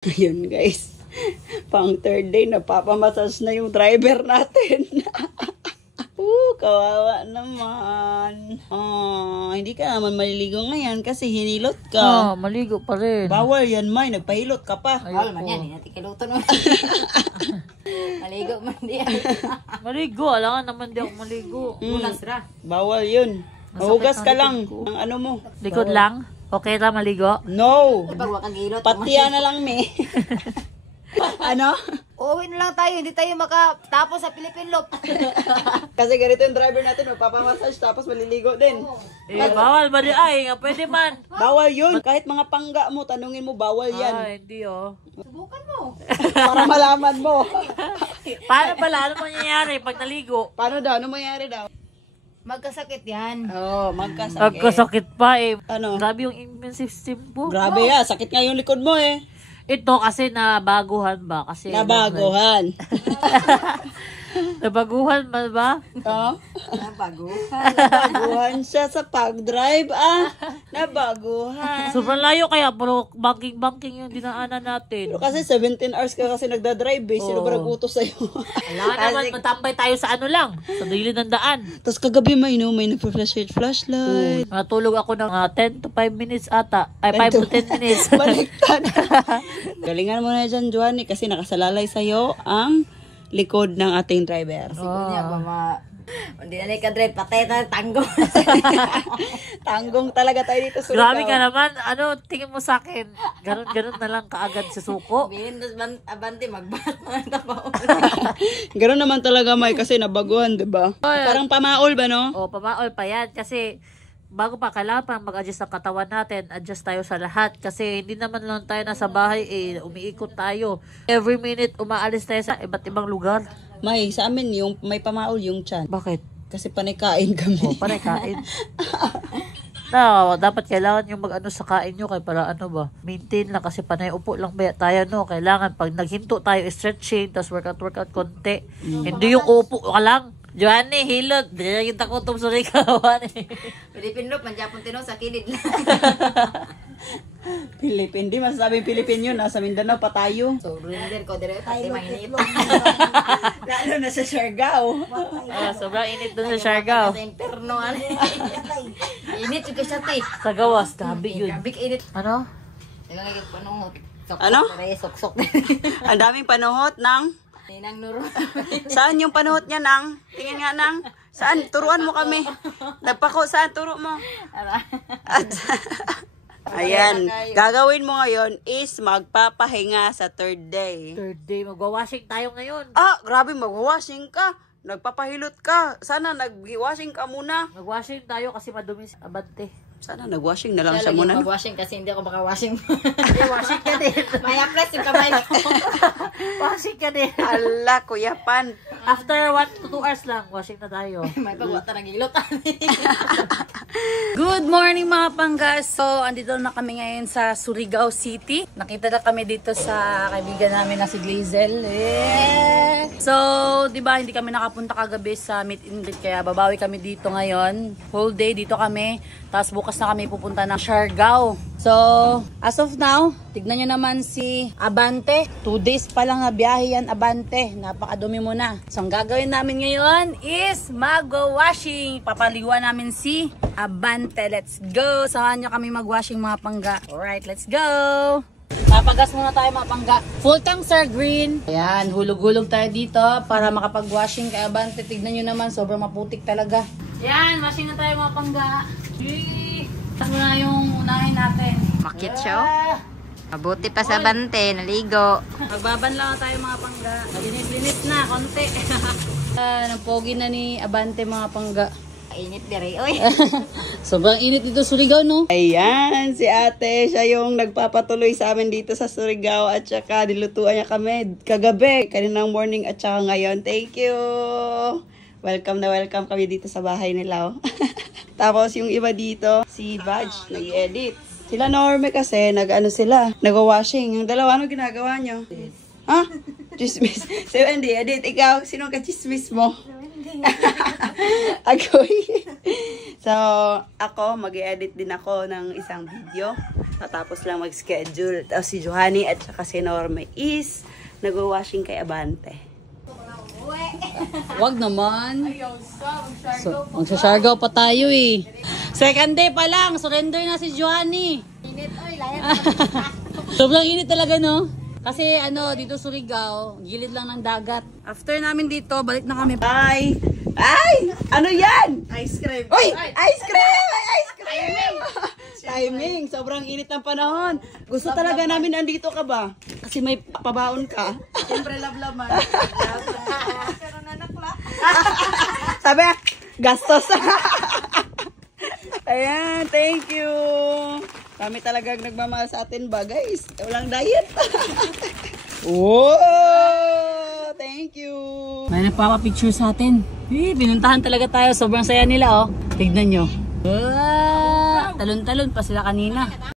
Ayun guys, pang third day, napapamassage na yung driver natin. Kawawa naman. Hindi ka naman maliligo ngayon kasi hinilot ka. Maligo pa rin. Bawal yan, May. Nagpahilot ka pa. Bawal man yan, hindi natin kiluto naman. Maligo man diyan. Maligo, alangan naman di ako maligo. Unas ra. Bawal yun. Mahugas ka lang. Ang ano mo. Likod lang? Okay lang maligo? No. Pag wakagilot. Patiya na lang, me. Ano? Uuwi na lang tayo, hindi tayo makatapos sa Philippine Loop. Kasi ganito yung driver natin, magpapamassage tapos maliligo din. Bawal ba di ay? Nga pwede man. Bawal yun. Kahit mga pangga mo, tanungin mo, bawal yan. Hindi oh. Subukan mo. Para malaman mo. Paano pala? Ano mangyayari pag naligo? Paano daw? Ano mangyari daw? Magkasakit yan. Magkasakit. Magkasakit pa eh. Ano? Grabe yung immune system po. Grabe ya, sakit nga yung likod mo eh. Ito kasi nabaguhan ba? Kasi Nabaguhan. nabaguhan ba? Nabaguhan siya sa pag-drive Nabaguhan. Sobrang layo kaya pero banking yung dinaanan natin. Pero kasi 17 hours ka kasi nagda-drive eh. Sino ba nag-utos sa'yo? Wala naman, matambay tayo sa ano lang, sa gilid ng daan. Tapos kagabi may flashlight. Natulog ako ng 10 to 5 minutes ata. Ay, 5 to 10 minutes. Baliktad. Galingan mo na dyan, Joanny, kasi nakasalalay sa'yo ang likod ng ating driver. Niya, hindi na ka-drive, patay na tanggong. Tanggong talaga tayo dito sa Grabe ka naman. Ano, tingin mo sa akin? Ganun na lang kaagad sa suko. Binindos abante, magbat na tapaw. Ganun naman talaga, May, kasi nabaguhan, diba? Parang pamaol ba, no? Pamaol pa yan. Kasi bago pa, kailangan pa mag-adjust ang katawan natin. Adjust tayo sa lahat. Kasi hindi naman lang tayo nasa bahay, umiikot tayo. Every minute, umaalis tayo sa iba't ibang lugar. May, sa amin yung may pamaol yung tiyan. Bakit? Kasi panay kain kami. Panay kain. Dapat kailangan yung mag-ano sa kain nyo kaya para ano ba, maintain lang kasi panay upo lang ba tayo, no? Kailangan pag naghinto tayo, stretching, tapos workout konti. Hindi yung upo ka lang. Joanny, hilot. Hindi kita ko itong surikawan eh. Philippine Loop, manjapon tino sa kilid lang. Philippine. Di masasabing Philippine yun. Nasa Mindanao pa tayo. So, din ko dire pati mainit. Lalo na sa Siargao. Sobrang init doon sa Siargao. Sa inferno. Init yung kasyate. Sa gawas, gabi yun. Big init. Ano? Nagagay panungot. Ano? Sok-sok. Ang daming panuhot ng... Ninang nuro. Saan yung panuhot niya, Nang? Tingin nga, Nang. Saan? Turuan mo kami. Nagpako, saan? Turo mo. Ayan. Gagawin mo ngayon is magpapahinga sa third day. Third day, magwawashing tayo ngayon. Grabe, magwashing ka. Nagpapahilot ka. Sana nag-washing ka muna. Magwashing tayo kasi madumi sa abante. Sana nag-washing na lang siya muna. Mag-washing kasi hindi ako maka-washing. Washing ka din. May apres yung kamay ko. Washing ka din. Ala, Kuya Pan. After 1 to 2 hours lang, washing na tayo. May pagwata ng ilot. Good morning mga panggas. So, andito na kami ngayon sa Surigao City. Nakita na kami dito sa kaibigan namin na si Glazel. So, di ba hindi kami nakapunta kagabi sa meet and greet kaya babawi kami dito ngayon. Whole day dito kami. Tapos bukas na kami pupunta ng Siargao. So, as of now, tignan nyo naman si Abante. 2 days pa lang na biyahe yan, Abante. Napakadumi mo na. So, ang gagawin namin ngayon is mag-washing. Papaliwan namin si Abante. Let's go! Saan nyo kami mag-washing mga pangga? Alright, let's go! Papagas muna tayo mga pangga. Full tank sir, green. Ayan, hulog-hulog tayo dito para makapag-washing kay Abante. Tignan nyo naman, sobrang maputik talaga. Ayan, washing na tayo mga pangga. Tapos muna yung unahin natin. Makit siya. Mabuti pa sa bante, naligo. Magbaban lang tayo mga pangga. Linis-linis na, konti. Nagpogi na ni Abante mga pangga. Init dire, oy. Sobrang init dito sa Surigao, no? Ayan, si ate. Siya yung nagpapatuloy sa amin dito sa Surigao at saka dilutuan niya kami kagabi, kaninang morning at saka ngayon. Thank you! Welcome na welcome kami dito sa bahay nila. Tapos yung iba dito, si Badge, nag-edit. Sila Norme kasi, nag-washing. Yung dalawa, ano ginagawa nyo? Ha? Chismis. Si Wendy, edit. Ikaw, sino ka chismis mo? Agoy. So, ako, mag-edit din ako ng isang video. Tapos lang mag-schedule. Tapos si Johanny at saka si Norme is nag-washing kay Abante. Wag naman. So, magsasargaw pa tayo eh. Second day pa lang, surrender na si Johnny. Sobrang init talaga, no? Kasi ano, dito Surigao, gilid lang ng dagat. After namin dito, balik na kami. Ay! Ay! Ano yan? Ice cream. Uy! Ice cream! Ice cream! Timing. Sobrang init ng panahon. Gusto talaga namin andito ka ba? Kasi may pabaon ka. Siyempre love-love man. Sabi, gastos. Ayan, thank you. Kami talagang nagmamahal sa atin ba, guys? Walang diet. Wow! Thank you. May nagpapapicture sa atin. Binuntahan talaga tayo. Sobrang saya nila, oh. Tignan nyo. Talon-talon pa sila kanina.